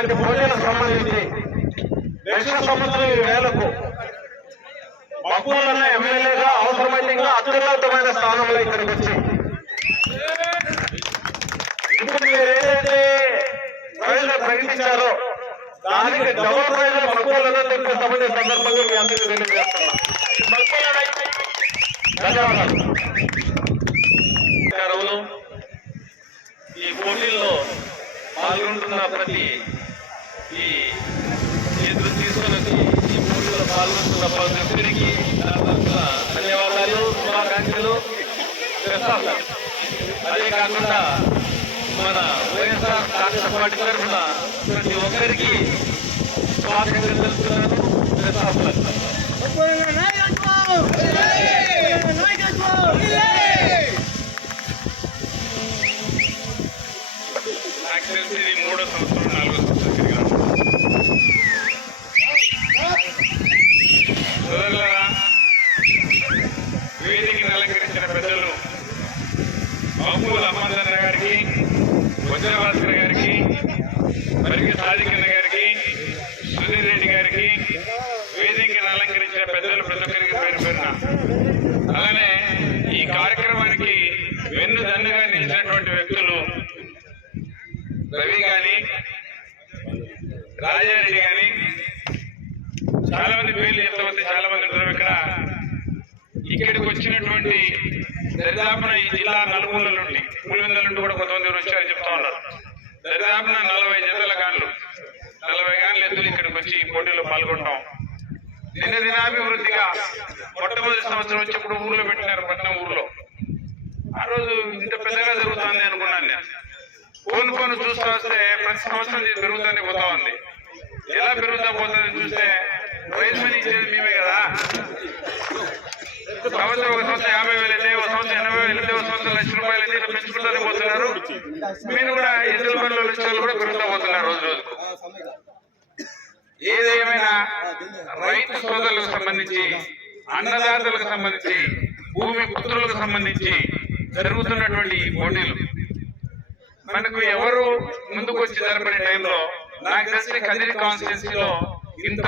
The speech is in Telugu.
ఇలాంటి పోటీలకు సంబంధించి నెక్స్ట్ సంవత్సరం ఈ వేలకు మక్కువలన్న ఎమ్మెల్యేగా అవసరమైతే ఇంకా అత్యున్నతమైన స్థానంలో ఇక్కడికి వచ్చి ఇప్పుడు మీరు ఏదైతే ప్రైజ్లు ప్రకటించారో దానికి డబుల్ ప్రైజ్లు మక్కువలను తెప్పిస్తామని సందర్భంగా మీ అందరికీ తెలియజేస్తున్నాం. ధన్యవాదాలు. ఈ పోటీల్లో పాల్గొంటున్న ప్రతి ఈ ఎదురు తీసుకుని ఈ పోటీలో పాల్గొంటున్న ప్రతి ఒక్కరికి ధన్యవాదాలు, శుభాకాంక్షలు. అదే కాకుండా మన వైఎస్ఆర్ కాంగ్రెస్ పార్టీ తరఫున ప్రతి ఒక్కరికి శుభాకాంక్షలు తెలుపుతున్నాను. నాకు తెలిసి ఇది 3వ సంవత్సరం 4వ సంవత్సరం సోదరులారా, వేదికను అలంకరించిన పెద్దలు బాబుల అమ్మందన్న గారికి, వజ్రభాస్కర్ గారికి, మరిగి సాదికన్న గారికి, సుధీర్ రెడ్డి గారికి, వేదికను అలంకరించిన పెద్దలు ప్రతి ఒక్కరికి పేరు పేరున, అలానే ఈ కార్యక్రమానికి వెన్నుదన్నుగా నిలిచినటువంటి వ్యక్తులు రవి గాని, రాజారెడ్డి గాని, చాలా మంది పేర్లు ఎంతమంది చాలా మంది ఉంటారు. ఇక్కడికి వచ్చినటువంటి దరిదాపున ఈ జిల్లా నలుమూలల నుండి, పులివెందుల నుండి కూడా కొంతమంది వచ్చారని చెప్తా ఉన్నారు. దరిదాపున 40 జతల గాన్లు, 40 గాన్లు ఎద్దులు ఇక్కడికి వచ్చి ఈ పోటీలో పాల్గొంటాం. దినాభివృద్ధిగా మొట్టమొదటి సంవత్సరం వచ్చినప్పుడు ఊర్లో పెట్టినారు, పట్నం ఊర్లో. ఆ రోజు ఇంత పెద్దగా జరుగుతుంది అనుకున్నాను నేను. కోను చూస్తూ వస్తే ప్రతి సంవత్సరం ఇది పెరుగుతూనే పోతా ఉంది. ఎలా పెరుగుతా పోతుందని చూస్తే ప్రైజ్ మనీ ఇచ్చేది మేమే కదా. సంవత్సరం ఒక సంవత్సరం 50,000 అయితే, ఒక సంవత్సరం 80,000 అయితే, ఒక సంవత్సరం ₹1,00,000 అయితే ఇలా పెంచుకుంటూనే పోతున్నారు. మీరు కూడా ఎద్దుల పనుల లక్ష్యాలు కూడా పెరుగుతూ పోతున్నారు రోజు రోజుకు. ఏదేమైనా రైతు సోదరులకు సంబంధించి, అన్నదాతలకు సంబంధించి, భూమి పుత్రులకు సంబంధించి జరుగుతున్నటువంటి ఈ పోటీలు మనకు ఎవరు ముందుకు వచ్చి జరపడే టైంలో నాకు తెలిసిన కదిరి కాన్స్టిట్యున్సీలో ఇంత